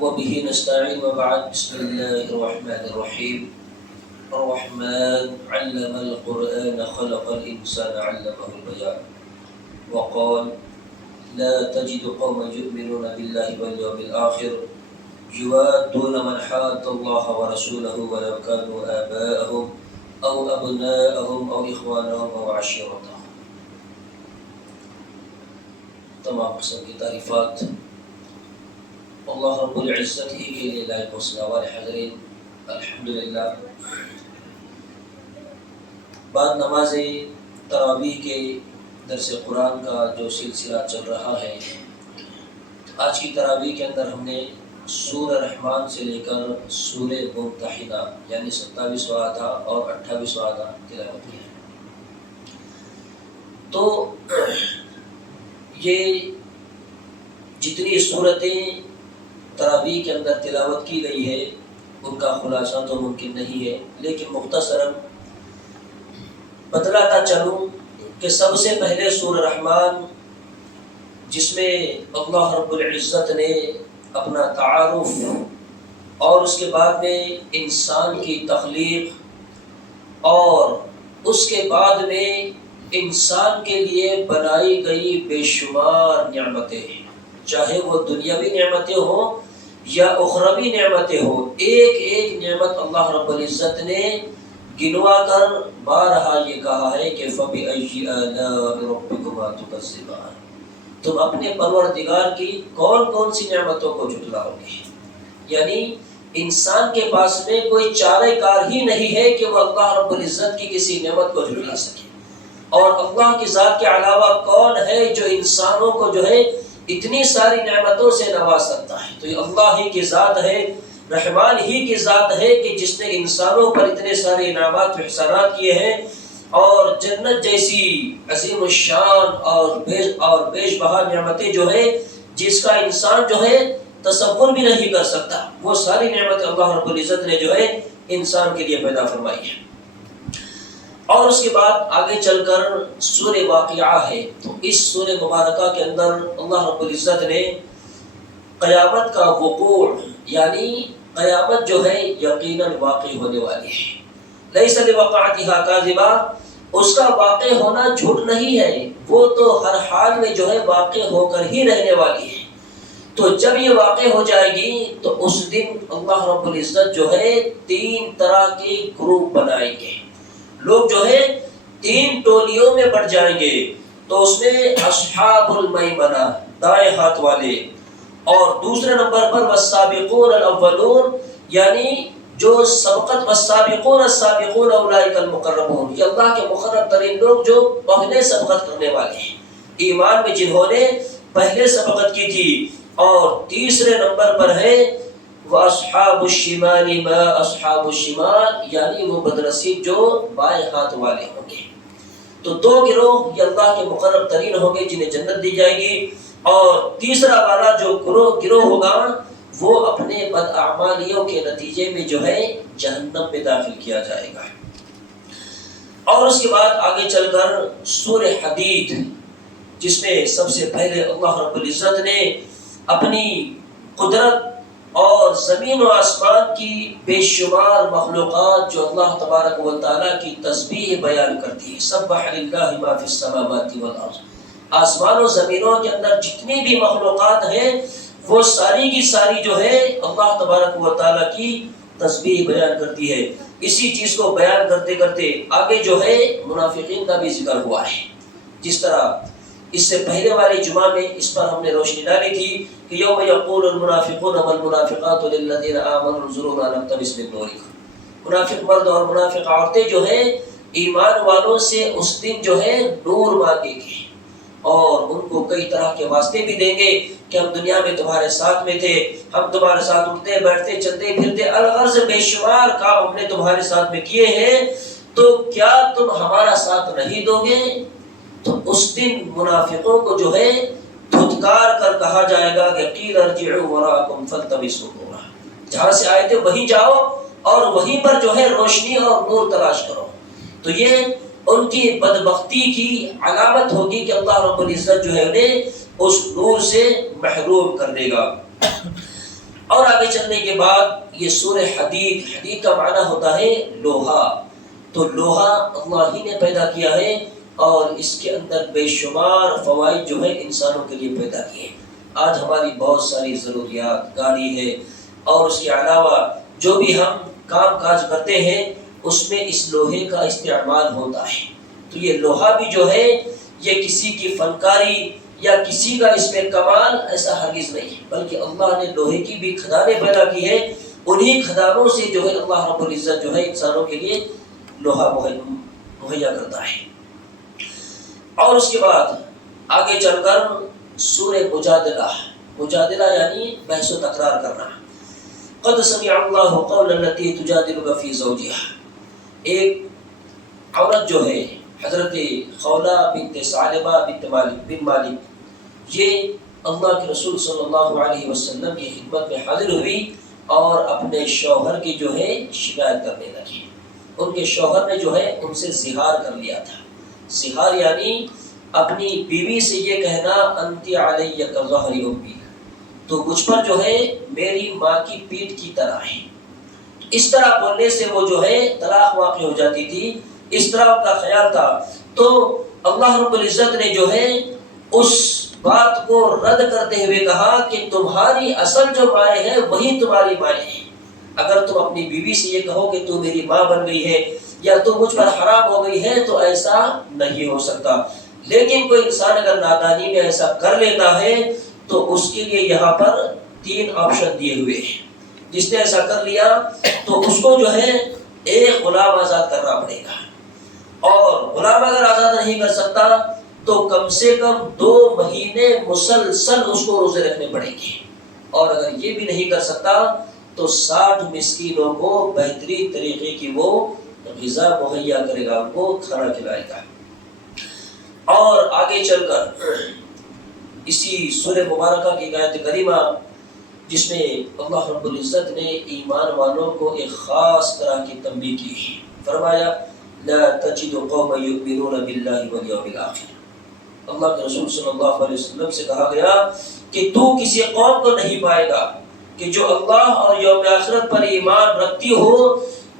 وبه نستعين وبعد بسم الله الرحمن الرحيم الرحمن علم القرآن خلق الإنسان علمه البيان وقال لا تجد قوما يؤمنون بالله واليوم الآخر يوادون من حاد الله ورسوله ولو كانوا آباءهم أو أبناءهم أو إخوانهم أو عشيرتهم. تمام قسم کی تعریفات اللہ رب العزت ہی کے لیے لائق و والے حضرین. الحمدللہ بعد نماز تراویح کے درس قرآن کا جو سلسلہ چل رہا ہے، آج کی تراویح کے اندر ہم نے سورہ رحمان سے لے کر سورہ ممتحنہ یعنی 27واں آدھا اور 28واں آدھا تلاوت کیا ہے. تو یہ جتنی صورتیں تراویح کے اندر تلاوت کی گئی ہے ان کا خلاصہ تو ممکن نہیں ہے، لیکن مختصراً بتلاتا چلوں کہ سب سے پہلے سورہ رحمان جس میں اللہ رب العزت نے اپنا تعارف اور اس کے بعد میں انسان کی تخلیق اور اس کے بعد میں انسان کے لیے بنائی گئی بے شمار نعمتیں، چاہے وہ دنیاوی نعمتیں ہوں یا اخروی نعمتیں ہوں، ایک ایک نعمت اللہ رب العزت نے گنوا کر بارہا یہ کہا ہے کہ فَبِأَيِّ آلَاءِ رَبِّكُمَا تُكَذِّبَانِ، تم اپنے پروردگار کی کون کون سی نعمتوں کو جھٹلاؤ گے. یعنی انسان کے پاس میں کوئی چارہ کار ہی نہیں ہے کہ وہ اللہ رب العزت کی کسی نعمت کو جھٹلا سکے. اور اللہ کی ذات کے علاوہ کون ہے جو انسانوں کو جو ہے اتنی ساری نعمتوں سے نواز سکتا ہے؟ تو یہ اللہ ہی کی ذات ہے، رحمان ہی کی ذات ہے کہ جس نے انسانوں پر اتنے سارے انعامات و احسانات کیے ہیں، اور جنت جیسی عظیم الشان اور بیش بہا نعمتیں جو ہے جس کا انسان جو ہے تصور بھی نہیں کر سکتا، وہ ساری نعمتیں اللہ رب العزت نے جو ہے انسان کے لیے پیدا فرمائی ہے. اور اس کے بعد آگے چل کر سورہ واقعہ ہے. تو اس سورہ مبارکہ کے اندر اللہ رب العزت نے قیامت کا وقوع یعنی قیامت جو ہے یقیناً واقع ہونے والی ہے. لیس لوقعتها کاذبہ، اس کا واقع ہونا جھوٹ نہیں ہے، وہ تو ہر حال میں جو ہے واقع ہو کر ہی رہنے والی ہے. تو جب یہ واقع ہو جائے گی تو اس دن اللہ رب العزت جو ہے 3 طرح کے گروپ بنائیں گے. لوگ جو ہے 3 ٹولیوں میں بڑھ جائیں گے. تو اس میں اصحاب المیمنہ دائیں ہاتھ والے، اور دوسرے نمبر پر والسابقون الاولون یعنی جو سبقت والسابقون السابقون اولئک المقربون، یہ اللہ کے مقرب ترین لوگ جو پہلے سبقت کرنے والے ہیں، ایمان میں جنہوں نے پہلے سبقت کی تھی. اور تیسرے نمبر پر ہے وَأَصْحَابُ الشِّمَالِ مَا أَصْحَابُ الشِّمَالِ یعنی وہ بدنصیب جو بائیں ہاتھ والے ہوں گے. تو 2 گروہ یہ اللہ کے مقرب ترین ہوں گے جنہیں جنت دی جائے گی، اور تیسرا والا جو گروہ ہوگا وہ اپنے بداعمالیوں کے نتیجے میں جو ہے جہنم میں داخل کیا جائے گا. اور اس کے بعد آگے چل کر سورہ حدید جس میں سب سے پہلے اللہ رب العزت نے اپنی قدرت اور زمین و آسمان کی بے شمار مخلوقات جو اللہ تبارک و تعالیٰ کی تسبیح بیان کرتی ہے. سبح للہ ما فی السماوات والارض، آسمان و زمینوں کے اندر جتنی بھی مخلوقات ہیں وہ ساری کی ساری جو ہے اللہ تبارک و تعالیٰ کی تسبیح بیان کرتی ہے. اسی چیز کو بیان کرتے کرتے آگے جو ہے منافقین کا بھی ذکر ہوا ہے. جس طرح اس سے پہلے والے جمعہ میں اس پر ہم نے روشنی ڈالی تھی کہ یوم یقول المنافقون والمنافقات للذین آمنوا انظرونا نقتبس من نورکم، منافق مرد اور منافق عورتیں جو ہیں ایمان والوں سے اس دن جو ہے نور مانگیں گے، اور ان کو کئی طرح کے واسطے بھی دیں گے کہ ہم دنیا میں تمہارے ساتھ میں تھے، ہم تمہارے ساتھ اٹھتے بیٹھتے چلتے پھرتے الغرض بے شمار کام ہم نے تمہارے ساتھ میں کیے ہیں، تو کیا تم ہمارا ساتھ نہیں دو گے؟ تو اس دن منافقوں کو جو ہے دھتکار کر کہا جائے گا کہ قیل ارجعوا وراءکم فالتمسوا نورا، جہاں سے آئے تھے وہیں جاؤ اور وہیں پر جو ہے روشنی اور نور تلاش کرو. تو یہ ان کی بدبختی کی علامت ہوگی کہ اللہ رب العزت جو ہے انہیں اس نور سے محروم کر دے گا. اور آگے چلنے کے بعد یہ سورہ حدید، حدید کا معنی ہوتا ہے لوہا، تو لوہا اللہ ہی نے پیدا کیا ہے اور اس کے اندر بے شمار فوائد جو ہے انسانوں کے لیے پیدا کیے۔ آج ہماری بہت ساری ضروریات، گاڑی ہے اور اس کے علاوہ جو بھی ہم کام کاج کرتے ہیں اس میں اس لوہے کا استعمال ہوتا ہے۔ تو یہ لوہا بھی جو ہے یہ کسی کی فنکاری یا کسی کا اس میں کمال ایسا ہرگز نہیں ہے، بلکہ اللہ نے لوہے کی بھی کھدانیں پیدا کی ہے، انہی کھدانوں سے جو ہے اللہ رب العزت جو ہے انسانوں کے لیے لوہا مہیا کرتا ہے۔ اور اس کے بعد آگے چل کر سورہ مجادلہ، مجادلہ یعنی بحث و تکرار کرنا۔ قد سمع اللہ قول التي تجادلك في زوجها، ایک عورت جو ہے حضرت خولہ بنت ثعلبہ بن مالک، یہ اللہ کے رسول صلی اللہ علیہ وسلم کی خدمت میں حاضر ہوئی اور اپنے شوہر کی جو ہے شکایت کرنے لگی۔ ان کے شوہر نے جو ہے ان سے زہار کر لیا تھا۔ زہار یعنی اپنی بیوی سے یہ کہنا انت علی کظہر امی، تو مجھ پر جو ہے میری ماں کی پیٹھ کی طرح ہے۔ اس طرح بولنے سے وہ جو ہے طلاق واقع ہو جاتی تھی، اس طرح ان کا خیال تھا۔ تو اللہ رب العزت نے جو ہے اس بات کو رد کرتے ہوئے کہا کہ تمہاری اصل جو مائیں ہیں وہی تمہاری مائیں ہیں۔ اگر تم اپنی بیوی سے یہ کہو کہ تو میری ماں بن گئی ہے یا تو مجھ پر حرام ہو گئی ہے تو ایسا نہیں ہو سکتا۔ لیکن کوئی انسان اگر نادانی میں ایسا کر لیتا ہے تو اس کے لیے یہاں پر 3 آپشن دیے ہوئے ہیں۔ جس نے ایسا کر لیا تو اس کو جو ہے ایک غلام آزاد کرنا پڑے گا، اور غلام اگر آزاد نہیں کر سکتا تو کم سے کم 2 مہینے مسلسل اس کو روزے رکھنے پڑیں گے، اور اگر یہ بھی نہیں کر سکتا تو 60 مسکینوں کو بہترین طریقے کی وہ غذا مہیا کرے گا، ان کو کھانا کھلائے گا۔ اور آگے چل کر اسی سورہ مبارکہ کی آیت کریمہ جس میں اللہ رب العزت نے ایمان والوں کو ایک خاص طرح کی تنبیہ کی ہے، فرمایا لا تجد قوما یؤمنون باللہ والیوم الآخر۔ اللہ کے رسول صلی اللہ علیہ وسلم سے کہا گیا کہ تو کسی قوم کو نہیں پائے گا کہ جو اللہ اور یوم آخرت پر ایمان رکھتی ہو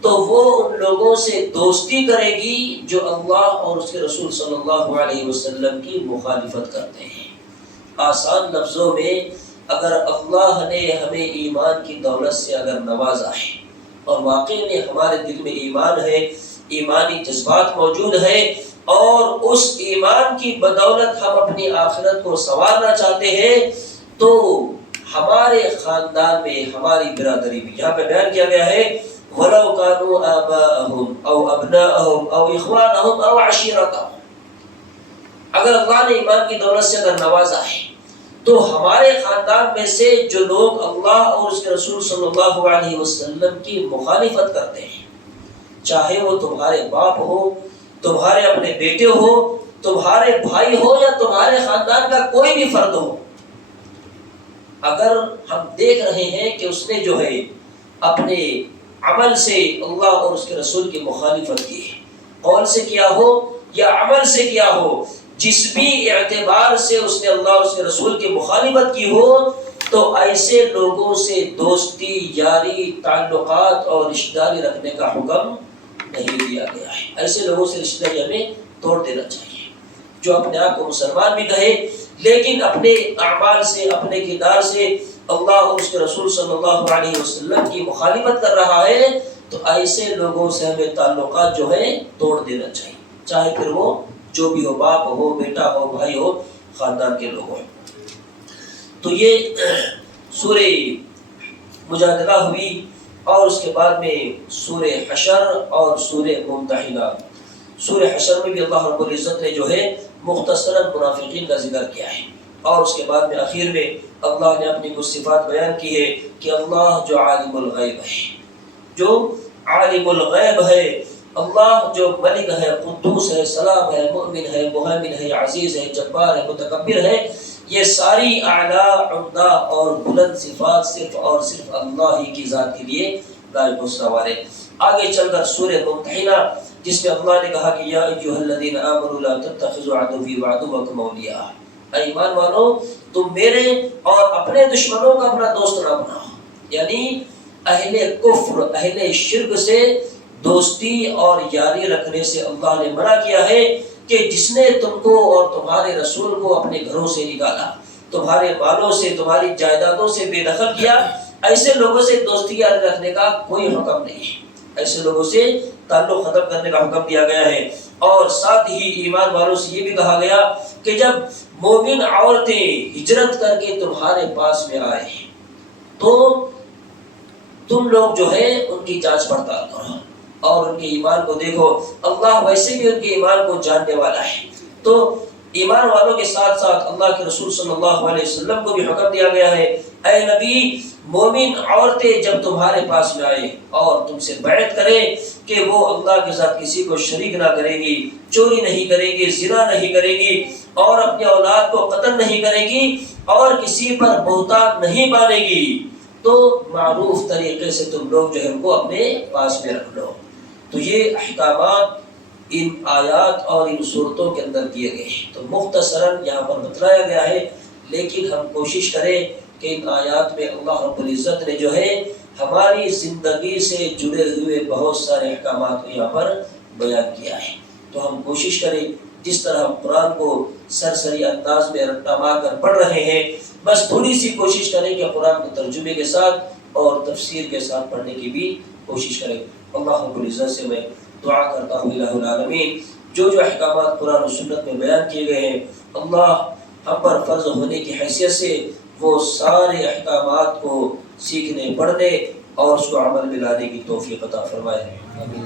تو وہ ان لوگوں سے دوستی کرے گی جو اللہ اور اس کے رسول صلی اللہ علیہ وسلم کی مخالفت کرتے ہیں۔ آسان لفظوں میں اگر اللہ نے ہمیں ایمان کی دولت سے اگر نوازا ہے اور واقعی میں ہمارے دل میں ایمان ہے، ایمانی جذبات موجود ہے، اور اس ایمان کی بدولت ہم اپنی آخرت کو سنوارنا چاہتے ہیں، تو ہمارے خاندان میں ہماری برادری میں یہاں پہ بیان کیا گیا ہے وَلَوْ كَانُوا آبَاءَهُمْ أَوْ أَبْنَاءَهُمْ أَوْ إِخْوَانَهُمْ أَوْ عَشِيرَتَهُمْ، اگر اللہ نے ایمان کی دولت سے اگر نوازا ہے تو ہمارے خاندان میں سے جو لوگ اللہ اور اس کے رسول صلی اللہ علیہ وسلم کی مخالفت کرتے ہیں، چاہے وہ تمہارے باپ ہو، تمہارے اپنے بیٹے ہو، تمہارے بھائی ہو یا تمہارے خاندان کا کوئی بھی فرد ہو، اگر ہم دیکھ رہے ہیں کہ اس نے جو ہے اپنے عمل سے اللہ اور اس کے رسول کی مخالفت کی ہے، قول سے کیا ہو یا عمل سے کیا ہو، جس بھی اعتبار سے اس نے اللہ اور اس کے رسول کی مخالفت کی ہو، تو ایسے لوگوں سے دوستی، یاری، تعلقات اور رشتہ داری رکھنے کا حکم نہیں دیا گیا ہے۔ ایسے لوگوں سے رشتہ داری ہمیں توڑ دینا چاہیے، جو اپنے آپ کو مسلمان بھی کہے لیکن اپنے اعمال سے، اپنے کردار سے اللہ اور اس کے رسول صلی اللہ علیہ وسلم کی مخالفت کر رہا ہے، تو ایسے لوگوں سے ہمیں تعلقات جو ہے توڑ دینا چاہیے، چاہے پھر وہ جو بھی ہو، باپ ہو، بیٹا ہو، بھائی ہو، خاندان کے لوگ ہوں۔ تو یہ سورہ مجادلہ ہوئی، اور اس کے بعد میں سورہ حشر اور سورہ ممتحنہ۔ سورہ حشر میں بھی اللہ رب العزت نے جو ہے مختصراً منافقین کا ذکر کیا ہے، اور اس کے بعد میں آخر میں اللہ نے اپنی کچھ صفات بیان کی ہے کہ اللہ جو عالم الغیب ہے، جو عالم الغیب ہے، اللہ جو ملک ہے، قدوس ہے، سلام ہے، مؤمن ہے، مہیمن ہے، عزیز ہے، جبار ہے، متکبر ہے، یہ ساری اعلیٰ، عمدہ اور بلند صفات صرف اور صرف اللہ ہی کی ذات کے لیے لائق و استوار ہے۔ آگے چل کر سورہ ممتحنہ جس میں اللہ نے کہا کہ یا ایھا الذین آمنوا لا تتخذوا عدوی وعدوکم اولیاء، اے ایمان والو تم میرے اور اپنے دشمنوں کا اپنا دوست نہ بناؤ۔ یعنی اہل کفر اہل شرک سے دوستی اور یاری رکھنے سے اللہ نے منع کیا ہے کہ جس نے تم کو اور تمہارے رسول کو اپنے گھروں سے نکالا، تمہارے مالوں سے، تمہاری جائیدادوں سے بے دخل کیا، ایسے لوگوں سے دوستی یاری رکھنے کا کوئی حکم نہیں ہے، ایسے لوگوں سے تعلق ختم کرنے کا حکم دیا گیا ہے۔ اور ساتھ ہی ایمان والوں سے یہ بھی کہا گیا کہ جب مومن عورتیں ہجرت کر کے تمہارے پاس میں آئے تو تم لوگ جو ہے ان کی جانچ پڑتال کرو اور ان کے ایمان کو دیکھو، اللہ ویسے بھی ان کے ایمان کو جاننے والا ہے۔ تو ایمان والوں کے ساتھ ساتھ اللہ کے رسول صلی اللہ علیہ وسلم کو بھی حکم دیا گیا ہے، اے نبی، مومن عورتیں جب تمہارے پاس میں آئے اور تم سے بیعت کریں کہ وہ اللہ کے ساتھ کسی کو شریک نہ کرے گی، چوری نہیں کرے گی، زنا نہیں کرے گی، اور اپنے اولاد کو قتل نہیں کرے گی، اور کسی پر بہتان نہیں باندھے گی، تو معروف طریقے سے تم لوگ جو ہے ان کو اپنے پاس میں رکھ لو۔ تو یہ احکامات ان آیات اور ان صورتوں کے اندر دیے گئے ہیں، تو مختصراً یہاں پر بتلایا گیا ہے، لیکن ہم کوشش کریں کہ ان آیات میں اللہ رب العزت نے جو ہے ہماری زندگی سے جڑے ہوئے بہت سارے احکامات کو یہاں پر بیان کیا ہے۔ تو ہم کوشش کریں جس طرح ہم قرآن کو سرسری انداز میں رٹا مار کر پڑھ رہے ہیں، بس تھوڑی سی کوشش کریں کہ قرآن کو ترجمے کے ساتھ اور تفسیر کے ساتھ پڑھنے کی بھی کوشش کریں۔ اللہ رب العزت سے میں دعا کرتا ہوں الہ العالمین جو احکامات قرآن و سنت میں بیان کیے گئے ہیں، اللہ ہم پر فرض ہونے کی حیثیت سے وہ سارے احکامات کو سیکھنے، پڑھنے اور اس کو عمل میں لانے کی توفیق عطا فرمائے۔ آمین۔